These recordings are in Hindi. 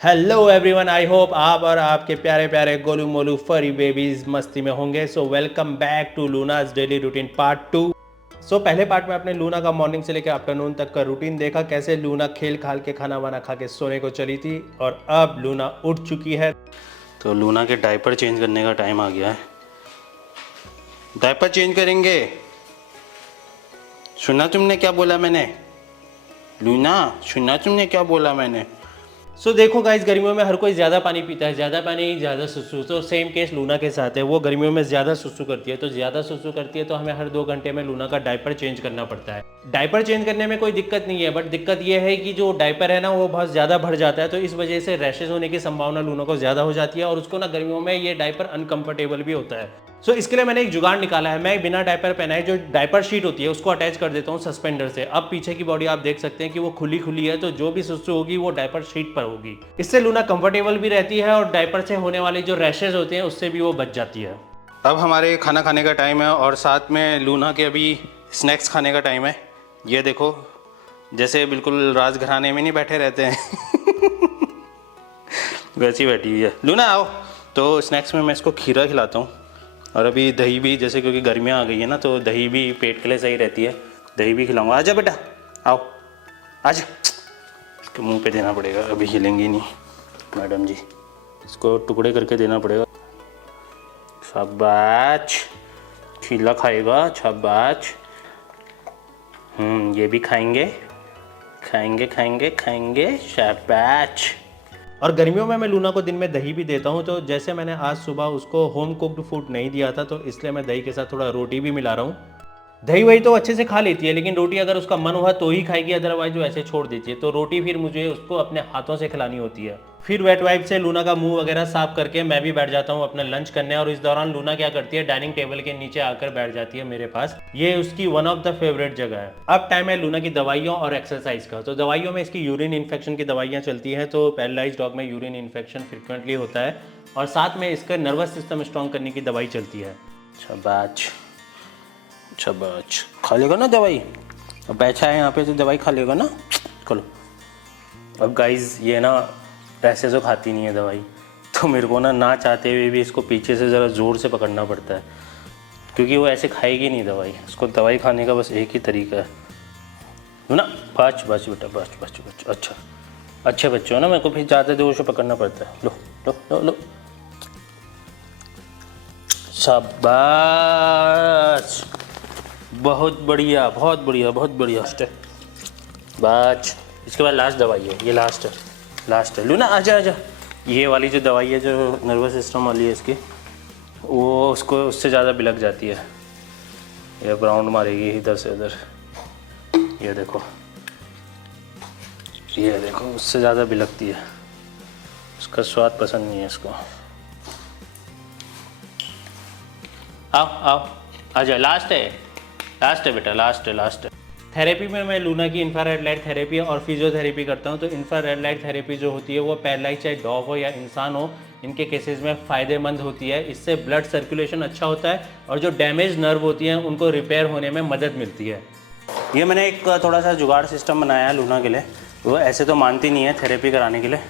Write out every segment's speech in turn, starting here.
हेलो एवरीवन, आई होप आप और आपके प्यारे प्यारे गोलू मोलू फरी बेबीज मस्ती में होंगे। So welcome back to Luna's daily routine part 2। So पहले पार्ट में आपने लूना का मॉर्निंग से लेकर आफ्टरनून तक का रूटीन देखा, कैसे लूना खेल खाल के खाना वाना खा के सोने को चली थी और अब लूना उठ चुकी है। तो लूना के डायपर चेंज करने का टाइम आ गया है। डायपर चेंज करेंगे। सुना तुमने क्या बोला मैंने? लूना, सुना तुमने क्या बोला मैंने? सो देखो गाइस, गर्मियों में हर कोई ज़्यादा पानी पीता है, ज़्यादा पानी ज़्यादा सुसु। तो सेम केस लूना के साथ है, वो गर्मियों में ज़्यादा सुसु करती है। तो ज़्यादा सुसु करती है तो हमें हर 2 घंटे में लूना का डायपर चेंज करना पड़ता है। डायपर चेंज करने में कोई दिक्कत नहीं है, बट दिक्कत ये है कि जो डायपर है ना वो बहुत ज़्यादा भर जाता है, तो इस वजह से रैशेज होने की संभावना लूना को ज़्यादा हो जाती है और उसको ना गर्मियों में ये डायपर अनकंफर्टेबल भी होता है। सो इसके लिए मैंने एक जुगाड़ निकाला है। मैं बिना डायपर पहनाए जो डायपर शीट होती है उसको अटैच कर देता हूँ सस्पेंडर से। अब पीछे की बॉडी आप देख सकते हैं कि वो खुली खुली है, तो जो भी सुसु होगी वो डायपर शीट पर होगी। इससे लूना कंफर्टेबल भी रहती है और डायपर से होने वाले जो रैशेज होते हैं उससे भी वो बच जाती है। अब हमारे खाना खाने का टाइम है और साथ में लूना के अभी स्नैक्स खाने का टाइम है। ये देखो, जैसे बिल्कुल राजघराने में नहीं बैठे रहते हैं वैसी बैठी हुई है। लूना आओ। तो स्नैक्स में मैं इसको खीरा खिलाता हूँ और अभी दही भी, जैसे क्योंकि गर्मियाँ आ गई है ना तो दही भी पेट के लिए सही रहती है। दही भी खिलाऊंगा। आजा बेटा, आओ आजा। इसके मुंह पे देना पड़ेगा, अभी हिलेंगी नहीं मैडम जी। इसको टुकड़े करके देना पड़ेगा। शाबाश, खीला खाएगा। शाबाश। ये भी खाएंगे खाएंगे खाएंगे खाएंगे। शाबाश। और गर्मियों में मैं लूना को दिन में दही भी देता हूँ। तो जैसे मैंने आज सुबह उसको होम कुक्ड फूड नहीं दिया था, तो इसलिए मैं दही के साथ थोड़ा रोटी भी मिला रहा हूँ। दही वही तो अच्छे से खा लेती है, लेकिन रोटी अगर उसका मन हुआ तो ही खाएगी, अदरवाइज वो ऐसे छोड़ देती है। तो रोटी फिर मुझे उसको अपने हाथों से खिलानी होती है। फिर वेट वाइप से लूना का मुंह वगैरह साफ करके मैं भी बैठ जाता हूँ अपना लंच करने। और इस दौरान लूना क्या करती है, डाइनिंग टेबल के नीचे आकर बैठ जाती है मेरे पास। ये उसकी वन ऑफ द फेवरेट जगह है। अब टाइम है लूना की दवाइयों और एक्सरसाइज का। तो दवाइयों में इसकी यूरिन इन्फेक्शन की दवाइयाँ चलती हैं। तो पैरालाइज डॉग में यूरिन इन्फेक्शन फ्रिक्वेंटली होता है और साथ में इसका नर्वस सिस्टम स्ट्रॉन्ग करने की दवाई चलती है। शाबाश शाबाश। खा लेगा ना दवाई? अब बैठा है यहाँ पे तो दवाई खा लेगा ना। चलो। अब गाइज ये ना ऐसे तो खाती नहीं है दवाई, तो मेरे को ना चाहते हुए भी इसको पीछे से ज़रा ज़ोर से पकड़ना पड़ता है, क्योंकि वो ऐसे खाएगी नहीं दवाई। उसको दवाई खाने का बस एक ही तरीका है ना। बच बच बेटा, बच बच बच। अच्छा, अच्छे बच्चे हो ना, मेरे को फिर ज़्यादा जोर से पकड़ना पड़ता है। लो लो लो लो। शाबाश, बहुत बढ़िया बहुत बढ़िया बहुत बढ़िया। बच। इसके बाद लास्ट दवाई है, ये लास्ट है, लास्ट है। लूना आजा आजा। ये वाली जो दवाई है जो नर्वस सिस्टम वाली है इसकी, वो उसको उससे ज़्यादा बिलक जाती है। ये राउंड मारेगी इधर से उधर। ये देखो, ये देखो, उससे ज़्यादा बिलकती है। उसका स्वाद पसंद नहीं है इसको। आओ आओ आजा। लास्ट है, लास्ट है बेटा, लास्ट है, लास्ट है। थेरेपी में मैं लूना की इंफ्रारेड लाइट थेरेपी और फिजियोथेरेपी करता हूँ। तो इंफ्रारेड लाइट थेरेपी जो होती है वो पैरालाइज चाहे डॉग हो या इंसान हो, इनके केसेस में फ़ायदेमंद होती है। इससे ब्लड सर्कुलेशन अच्छा होता है और जो डैमेज नर्व होती हैं उनको रिपेयर होने में मदद मिलती है। ये मैंने एक थोड़ा सा जुगाड़ सिस्टम बनाया है लूना के लिए। वो ऐसे तो मानती नहीं है थेरेपी कराने के लिए,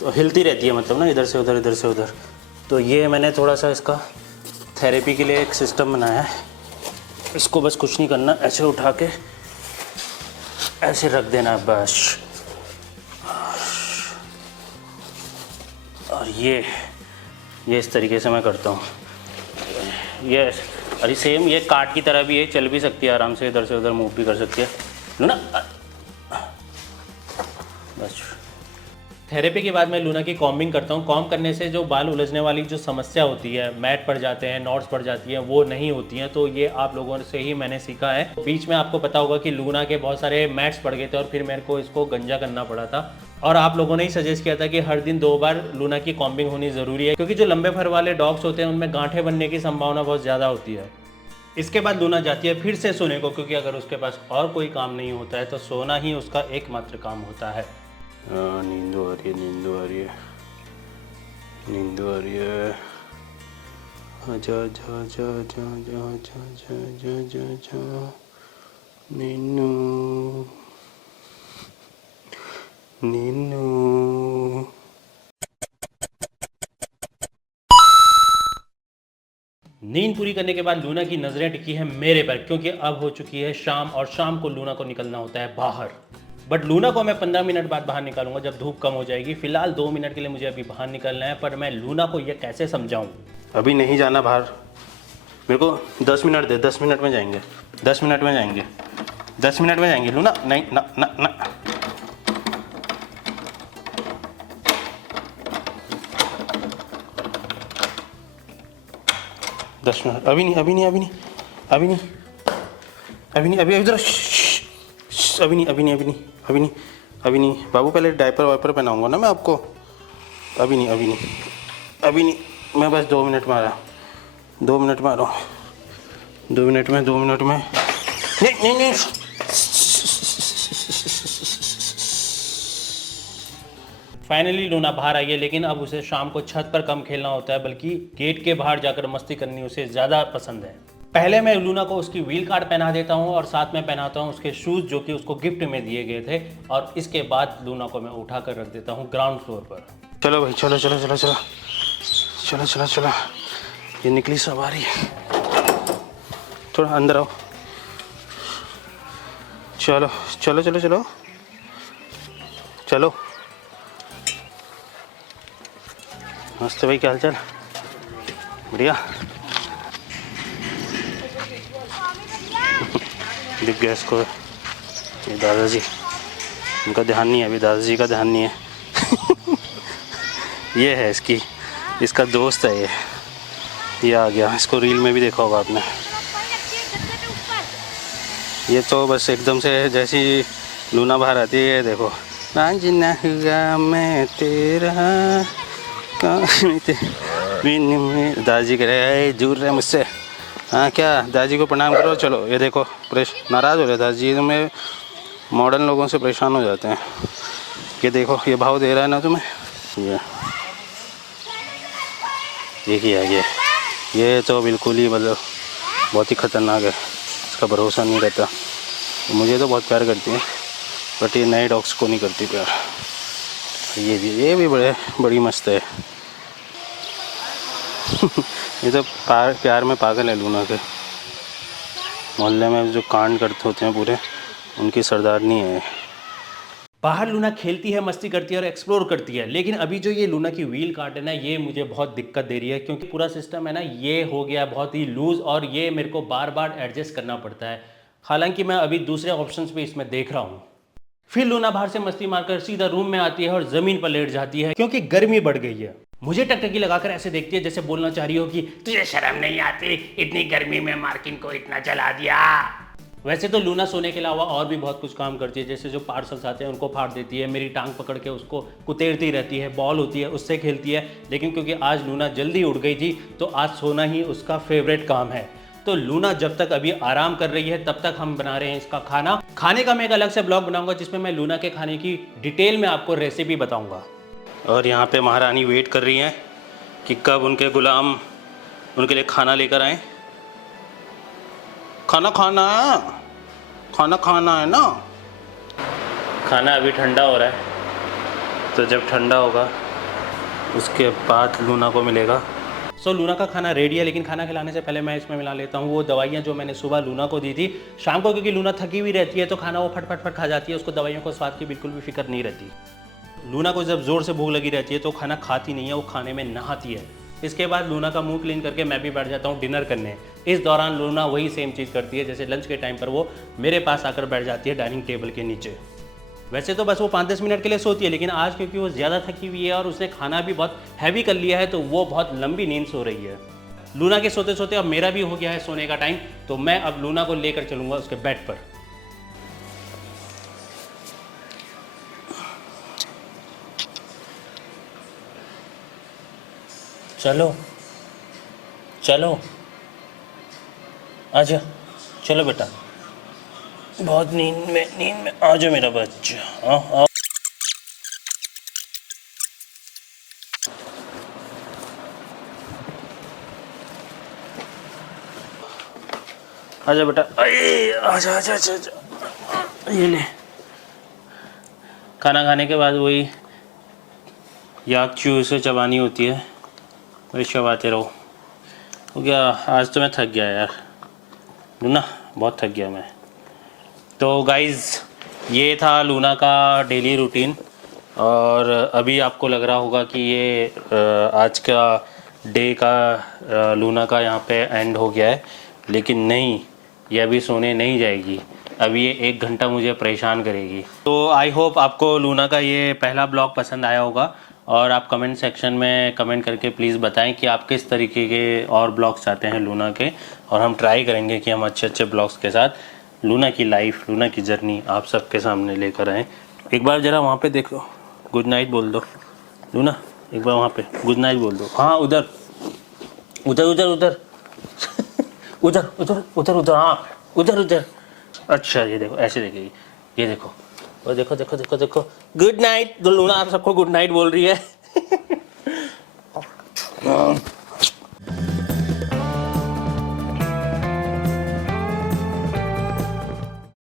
तो हिलती रहती है, मतलब ना इधर से उधर इधर से उधर। तो ये मैंने थोड़ा सा इसका थेरेपी के लिए एक सिस्टम बनाया है। इसको बस कुछ नहीं करना, ऐसे उठा के ऐसे रख देना बस। और ये इस तरीके से मैं करता हूँ। ये अरे सेम ये काट की तरह भी है, चल भी सकती है आराम से, इधर से उधर मूव भी कर सकती है ना। बस। थेरेपी के बाद मैं लूना की कॉम्बिंग करता हूँ। कॉम्ब करने से जो बाल उलझने वाली जो समस्या होती है, मैट पड़ जाते हैं, नॉट्स पड़ जाती हैं, वो नहीं होती हैं। तो ये आप लोगों से ही मैंने सीखा है। बीच में आपको पता होगा कि लूना के बहुत सारे मैट्स पड़ गए थे और फिर मेरे को इसको गंजा करना पड़ा था। और आप लोगों ने ही सजेस्ट किया था कि हर दिन 2 बार लूना की कॉम्बिंग होनी ज़रूरी है, क्योंकि जो लंबे फर वाले डॉग्स होते हैं उनमें गांठें बनने की संभावना बहुत ज़्यादा होती है। इसके बाद लूना जाती है फिर से सोने को, क्योंकि अगर उसके पास और कोई काम नहीं होता है तो सोना ही उसका एकमात्र काम होता है। नींद आ रही है, नींद आ रही है, नींद आ रही है। आजा जा जा जा जा जा जा जा जा जा नीनू नीनू। नींद पूरी करने के बाद लूना की नज़रें टिकी है मेरे पर, क्योंकि अब हो चुकी है शाम और शाम को लूना को निकलना होता है बाहर। बट लूना को मैं 15 मिनट बाद बाहर निकालूंगा जब धूप कम हो जाएगी। फिलहाल 2 मिनट के लिए मुझे अभी बाहर निकलना है, पर मैं लूना को ये कैसे समझाऊं। अभी नहीं जाना बाहर, मेरे को 10 मिनट दे, 10 मिनट में जाएंगे, 10 मिनट में जाएंगे, 10 मिनट में जाएंगे लूना। नहीं ना ना ना, 10 मिनट, अभी नहीं अभी नहीं अभी नहीं अभी नहीं अभी नहीं, अभी इधर, अभी नहीं अभी नहीं अभी नहीं अभी नहीं अभी नहीं बाबू, पहले डायपर वाइपर पहनाऊंगा ना मैं आपको। अभी नहीं अभी नहीं अभी नहीं, मैं बस 2 मिनट में आ रहा हूँ, 2 मिनट में आ रहा हूँ, 2 मिनट में, 2 मिनट में। नहीं नहीं नहीं, फाइनली लूना बाहर आई है, लेकिन अब उसे शाम को छत पर कम खेलना होता है, बल्कि गेट के बाहर जाकर मस्ती करनी उसे ज़्यादा पसंद है। पहले मैं लूना को उसकी व्हील कार्ड पहना देता हूँ और साथ में पहनाता हूँ उसके शूज़ जो कि उसको गिफ्ट में दिए गए थे, और इसके बाद लूना को मैं उठा कर रख देता हूँ ग्राउंड फ्लोर पर। चलो भाई, चलो चलो चलो चलो चलो चलो चलो, ये निकली सवारी, थोड़ा अंदर आओ, चलो चलो चलो चलो चलो। नमस्ते भाई, क्या हाल चाल? बढ़िया। दिख गया इसको, ये दादाजी, उनका ध्यान नहीं है अभी, दादाजी का ध्यान नहीं है। ये है इसका दोस्त है ये आ गया, इसको रील में भी देखा होगा आपने। ये तो बस एकदम से जैसी लूना बाहर आती है, देखो, नाजना हुआ मैं तेरा, दादाजी कह रहे दूर रहे मुझसे। हाँ क्या, दादाजी को प्रणाम करो। चलो, ये देखो नाराज़ हो रहे दादाजी, तो मैं मॉडर्न लोगों से परेशान हो जाते हैं। ये देखो, ये भाव दे रहा है ना तुम्हें, ये किया ये तो बिल्कुल ही मतलब बहुत ही ख़तरनाक है, इसका भरोसा नहीं रहता। मुझे तो बहुत प्यार करती है, बट ये नए डॉग्स को नहीं करती प्यार। ये भी बड़ी मस्त है। ये तो प्यार में पागल है लूना के। मोहल्ले में जो कांड करते होते हैं पूरे, उनकी सरदारनी है। बाहर लूना खेलती है, मस्ती करती है और एक्सप्लोर करती है, लेकिन अभी जो ये लूना की व्हील कार्ट है ना, ये मुझे बहुत दिक्कत दे रही है, क्योंकि पूरा सिस्टम है ना, ये हो गया बहुत ही लूज़ और ये मेरे को बार बार एडजस्ट करना पड़ता है। हालांकि मैं अभी दूसरे ऑप्शंस भी इसमें देख रहा हूँ। फिर लूना बाहर से मस्ती मारकर सीधा रूम में आती है और ज़मीन पर लेट जाती है, क्योंकि गर्मी बढ़ गई है। मुझे टकटकी लगाकर ऐसे देखती है जैसे बोलना चाह रही हो कि तुझे शर्म नहीं आती, इतनी गर्मी में मार्किन को इतना जला दिया। वैसे तो लूना सोने के अलावा और भी बहुत कुछ काम करती है, जैसे जो पार्सल्स आते हैं उनको फाड़ देती है, मेरी टांग पकड़ के उसको कुतेरती रहती है, बॉल होती है उससे खेलती है। लेकिन क्योंकि आज लूना जल्दी उठ गई थी, तो आज सोना ही उसका फेवरेट काम है। तो लूना जब तक अभी आराम कर रही है, तब तक हम बना रहे हैं इसका खाना। खाने का मैं एक अलग से ब्लॉग बनाऊंगा, जिसमें मैं लूना के खाने की डिटेल में आपको रेसिपी बताऊंगा। और यहाँ पे महारानी वेट कर रही हैं कि कब उनके गुलाम उनके लिए खाना लेकर आए। खाना खाना है ना। खाना अभी ठंडा हो रहा है, तो जब ठंडा होगा उसके बाद लूना को मिलेगा। लूना का खाना रेडी है, लेकिन खाना खिलाने से पहले मैं इसमें मिला लेता हूँ वो दवाइयाँ जो मैंने सुबह लूना को दी थी। शाम को क्योंकि लूना थकी हुई रहती है, तो खाना वो फट खा जाती है, उसको दवाइयों को स्वाद की बिल्कुल भी फिक्र नहीं रहती। लूना को जब ज़ोर से भूख लगी रहती है तो खाना खाती नहीं है, वो खाने में नहाती है। इसके बाद लूना का मुंह क्लीन करके मैं भी बैठ जाता हूँ डिनर करने। इस दौरान लूना वही सेम चीज़ करती है, जैसे लंच के टाइम पर वो मेरे पास आकर बैठ जाती है डाइनिंग टेबल के नीचे। वैसे तो बस वो 5-10 मिनट के लिए सोती है, लेकिन आज क्योंकि वो ज़्यादा थकी हुई है और उसने खाना भी बहुत हैवी कर लिया है, तो वो बहुत लंबी नींद सो रही है। लूना के सोते सोते अब मेरा भी हो गया है सोने का टाइम, तो मैं अब लूना को लेकर चलूँगा उसके बेड पर। चलो चलो आजा, चलो बेटा, बहुत नींद में आ जाओ मेरा बच्चा, आओ। आजा बेटा, आजा आजा आजा, ये ले। खाना खाने के बाद वही याक चू से चबानी होती है, वही चबाते रहो। हो गया। आज तो मैं थक गया यार लूना, बहुत थक गया मैं। तो गाइज़ ये था लूना का डेली रूटीन। और अभी आपको लग रहा होगा कि ये आज का डे का लूना का यहाँ पे एंड हो गया है, लेकिन नहीं, ये अभी सोने नहीं जाएगी। अभी ये 1 घंटा मुझे परेशान करेगी। तो आई होप आपको लूना का ये पहला ब्लॉग पसंद आया होगा, और आप कमेंट सेक्शन में कमेंट करके प्लीज़ बताएं कि आप किस तरीके के और ब्लॉग्स चाहते हैं लूना के, और हम ट्राई करेंगे कि हम अच्छे अच्छे ब्लॉग्स के साथ लूना की लाइफ, लूना की जर्नी आप सबके सामने लेकर आएँ। एक बार ज़रा वहाँ पे देखो, गुड नाइट बोल दो लूना, एक बार वहाँ पे गुड नाइट बोल दो। हाँ उधर उधर उधर उधर उधर उधर उधर उधर, हाँ उधर उधर। अच्छा ये देखो, ऐसे देखेगी, ये देखो, वो देखो देखो देखो देखो, गुड नाइट। लूना आप सबको गुड नाइट बोल रही है।